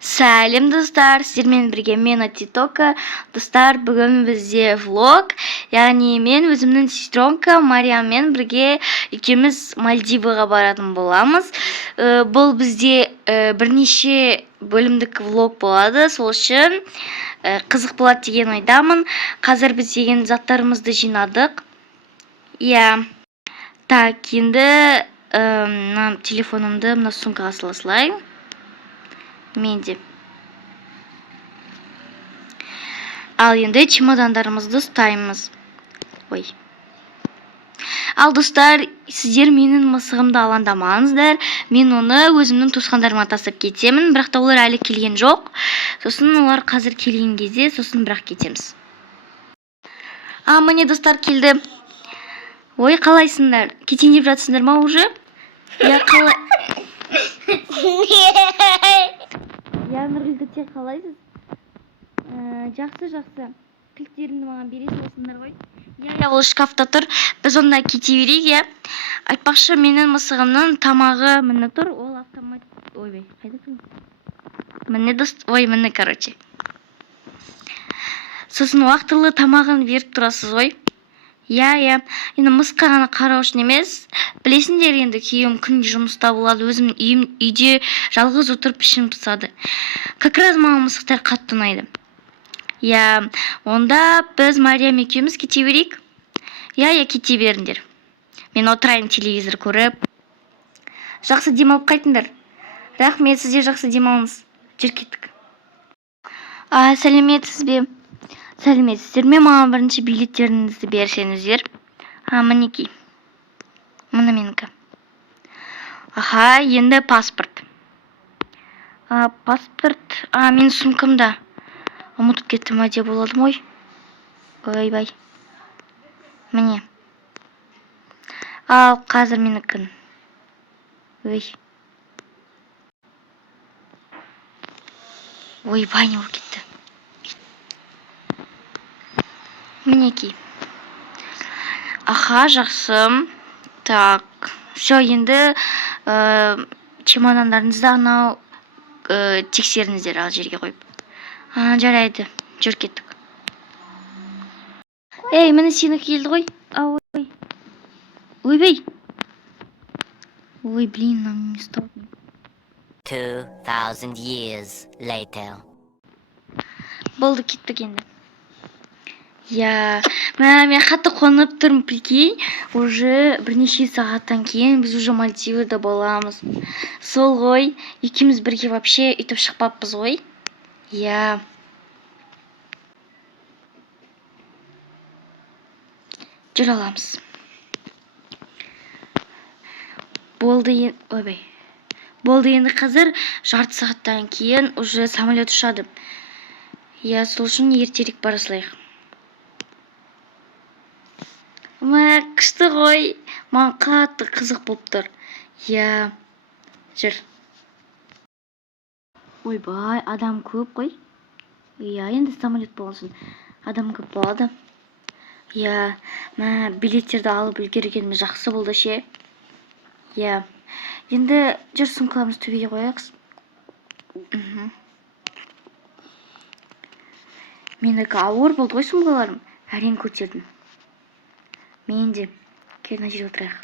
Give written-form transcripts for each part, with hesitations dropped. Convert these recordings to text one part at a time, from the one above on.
Сәлем достар, сіздермен бірге мен Атитока. Достар, бүгін бізде влог. Яғни мен өзімнің сестренка Мариаммен бірге екеуміз Мальдиваға баратын боламыз. Бұл бізде бірнеше бөлімдік влог болады. Сол үшін қызық болады деген ойдамын. Қазір біз деген заттарымызды жинадық. Иә. Так, енді телефонымды мына сумкаға салайын. Менде. Ал енді чемодандарымызды ұстаймыз. Ой. Ал достар, сіздер менің мысығымды алаңдамаңыздар. Мен оны өзімнің туысқандарыма тастап кетемін, бірақ та олар әлі келген жоқ. Сосын олар қазір келген кезде, сосын бірақ кетеміз. Міне достар келді. Ой, қалайсыңдар? Кетейін деп жатсыңдар ма уже? Я қалай? Я Нұргүлді тек қалайсыз? Жақсы. Кілттерімді маған бересіз осындар ғой. Я ол шкафта тұр. Біз онда кете берейік, я. Айтпақшы, менің мысығымның тамағы міне тұр. Ол автомат... Ой, қайда тұр? Міне дост... Ой, міне, короче. Сосын уақытылы тамағын беріп тұрасыз ғой. Я. Енді мысыққа ғана қарау үшін емес. Білесіңдер, енді күйеуім күнде жұмыста болады. Өзім үйде жалғыз отырып ішім пысады. Как раз маған мысықтар қатты ұнайды. Я, онда біз Мариам екеуміз кете берейік. Я, кете беріңдер. Мен отырайын телевизор көріп. Жақсы демалып қайтыңдар. Рахмет, сіздер жақсы демалыңыз. Жүр кеттік. Сәлеметсіз бе? Сәлеметсіздер ме? Маған бірінші билеттеріңізді берсеңіздер. Мінекей. Мына менікі. Енді паспорт. Паспорт. Мен сумкамда. Ұмытып кеттім деп оладым ғой. Ойбай. Міне. Ал қазір менікін. Ойбай, не болып кетті. Мінекей. Жақсы. Так. Все, енді чемодандарыңызды анау тексеріңіздер ал жерге қойып. Жарайды. Жүр кеттік. Міне сені келді ғой. Ойбай. Ой, блин, нам не стал. 2000 years later. Болды, кеттік енді. Мен қатты қонып тұрмын, прикинь. Уже бірнеше сағаттан кейін біз уже Мальдивада боламыз. Сол ғой, екеуміз бірге вообще үйтіп шықпаппыз ғой. Жүр аламыз. Болды енді қазір жарты сағаттан кейін уже самолет ұшады. Сол үшін ертерек бара салайық. Күшті ғой. Маған қатты қызық болып тұр. Жүр. Ойбай, адам көп қой. Енді самолет болсын. Адам көп болады. Билеттерді алып үлгергеніміз жақсы болды ше. Енді жүр сумкаларымыз төбеге қояқыз. Менікі ауыр болды ғой сумкаларым. Әрең көтердім. Мен де келін жерге отырайық.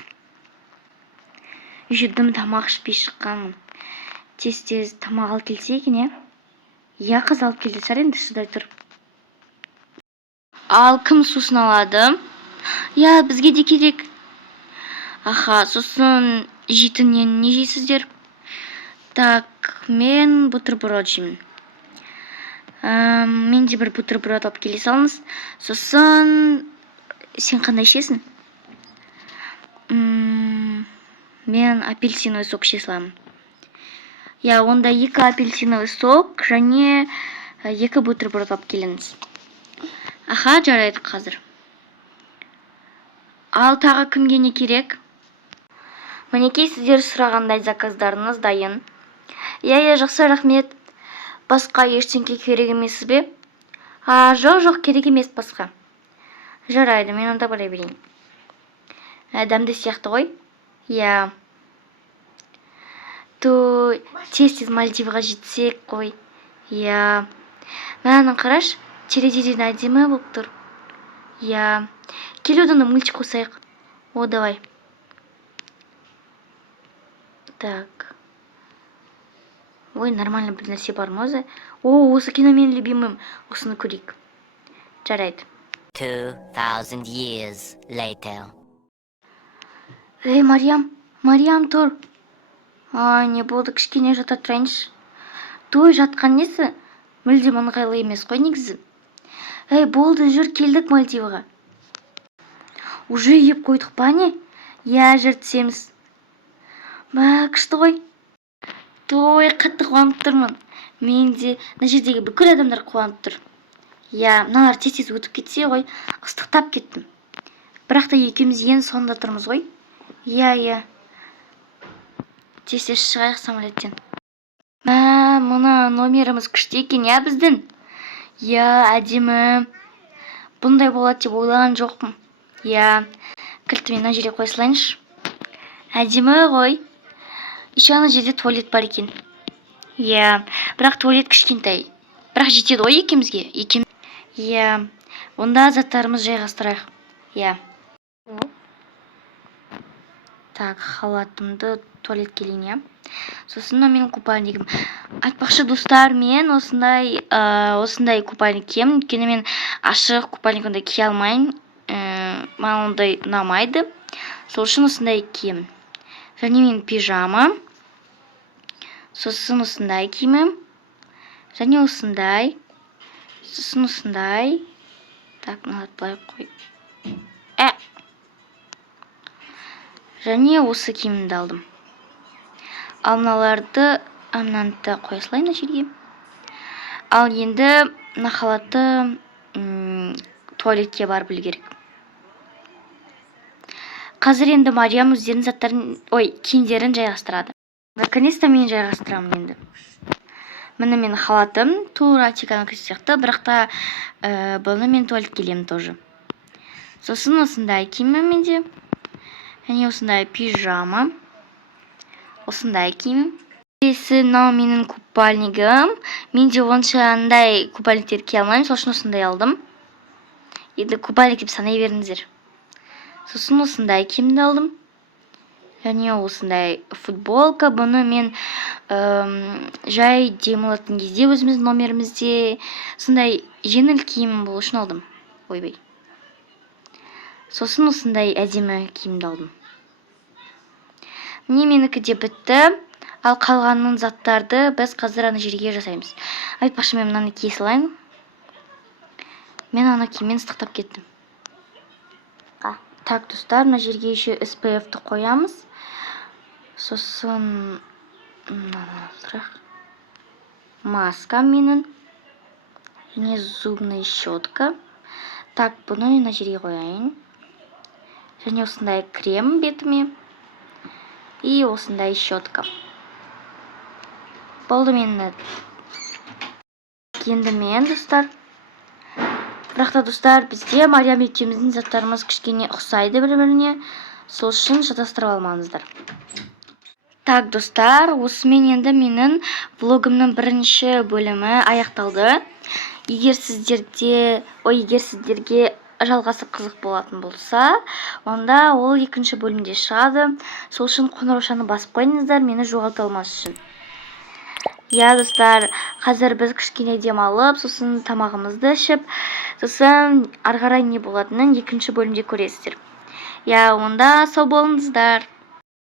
Үйдім тамақ ішпей шыққанмын. Тез тамақ алып келсе екен, қыз алып келді, сәр енді шыдай тұр. Ал кім сусын алады? Бізге де керек. Сосын жейтінен не жейсіздер? Так, мен бутерброд жеймін. Мен де бір бутерброд алып келе салыңыз. Сосын сен қандай ішесің? Мен апельсиновый сок іше саламын. Онда 2 апельсиновый сок және 2 бутерброд алып келіңіз. Жарайды қазір. Ал тағы кімге не керек? Мінекей сіздер сұрағандай заказдарыңыз дайын. Жақсы, рахмет. Басқа ештеңке керек емес бе? Жоқ, керек емес басқа. Жарайды, мен онда бара берейін. Дәмді сияқты ғой? Тез Мальдивға жетсек қой. Иә. Мынаны қараш, терезеден әдемі болып тұр. Иә. Кел одан мультик қосайық. О, давай. Так. Ой, нормально бір нәрсе бар ма өзі? О, осы кино менің любимым. Осыны көрейік. Жарайды. 2000 years later. Ей, Мариям, тұр. Не болды, кішкене жата тұрайыншы. Жатқан несі? Мүлдем ыңғайлы емес қой негізі. Ей, болды, жүр, келдік Мальдиваға. Уже еп қойдық па не? Иә, жүр түсеміз. Күшті ғой. Қатты қуанып тұрмын. Мен де мына жердегі бүкіл адамдар қуанып тұр. Иә, мыналар тез өтіп кетсе ғой, ыстықтап кеттім. Бірақ та екеуміз ең соңында тұрмыз ғой. Иә. Тез шығайық самолеттен. Мұна номеріміз күшті екен, иә біздің? Иә, әдемі. Бұндай болады деп ойлаған жоқпын. Иә, кілтті мен мына жерге қоя салайыншы. Әдемі ғой. Еще ана жерде туалет бар екен. Иә, бірақ туалет кішкентай. Бірақ жетеді ғой екеумізге. Иә, онда заттарымыз жайғастырайық. Иә. Так, халатымды туалет келейін, иә. Сосын менің купальнигім. Айтпақшы достар, мен осындай купальник киемін. Өйткені мен ашық купальник ондай кие алмаймын. Маған ондай ұнамайды. Сол үшін осындай киемін. Және мен пижама. Сосын осындай киемін. Және осындай. Сосын осындай. Так, мынаны былай қой. Және осы киімімді алдым. Ал мыналарды мынаны қоя салайын жерге. Ал енді мына халатты туалетке барып білу керек. Қазір енді Мариям өздерінің киімдерін жайғастырады. Наконец-то мен жайғастырамын енді. Міне менің халатым, тура тиканы сияқты, бірақ та бұны мен туалетке келемін тоже. Сосын осындай киімім менде. Және осындай пижама. Осындай киімім. Мынау менің купальнигім. Менде оншандай купальниктер кие алмаймын, сол үшін осындай алдым. Енді купальник деп санай беріңіздер. Сосын осындай киімді алдым. Және осындай футболка. Бұны мен жай демалатын кезде өзіміздің номерімізде сондай жеңіл киім болу үшін алдым. Ойбай. Сосын осындай әдемі киімді алдым. Міне менікі де бітті. Ал қалғанның заттарды біз қазір ана жерге жасаймыз. Айтпақшы мен мынаны кие салайын. Мен ана киіммен ыстықтап кеттім. Так, достар, мына жерге еще SPF-ті қоямыз. Сосын маска менің. Және зубная щетка. Так, бұны мына жерге қояйын. Және осындай крем бетіме. И осындай щетка. Болды менің. Енді мен, достар. Бірақ та, достар, бізде Мариям екеуміздің заттарымыз кішкене ұқсайды бір-біріне. Сол үшін шатастырып алмаңыздар. Так, достар, осымен енді менің влогымның бірінші бөлімі аяқталды. Егер сіздерге жалғасы қызық болатын болса, онда ол екінші бөлімде шығады. Сол үшін қоңыраушаны басып қойыңыздар, мені жоғалта алмас үшін. Иә, достар, қазір біз кішкене демалып, сосын тамағымызды ішіп, сосын ары қарай не болатынын екінші бөлімде көресіздер. Иә, онда сау болыңыздар.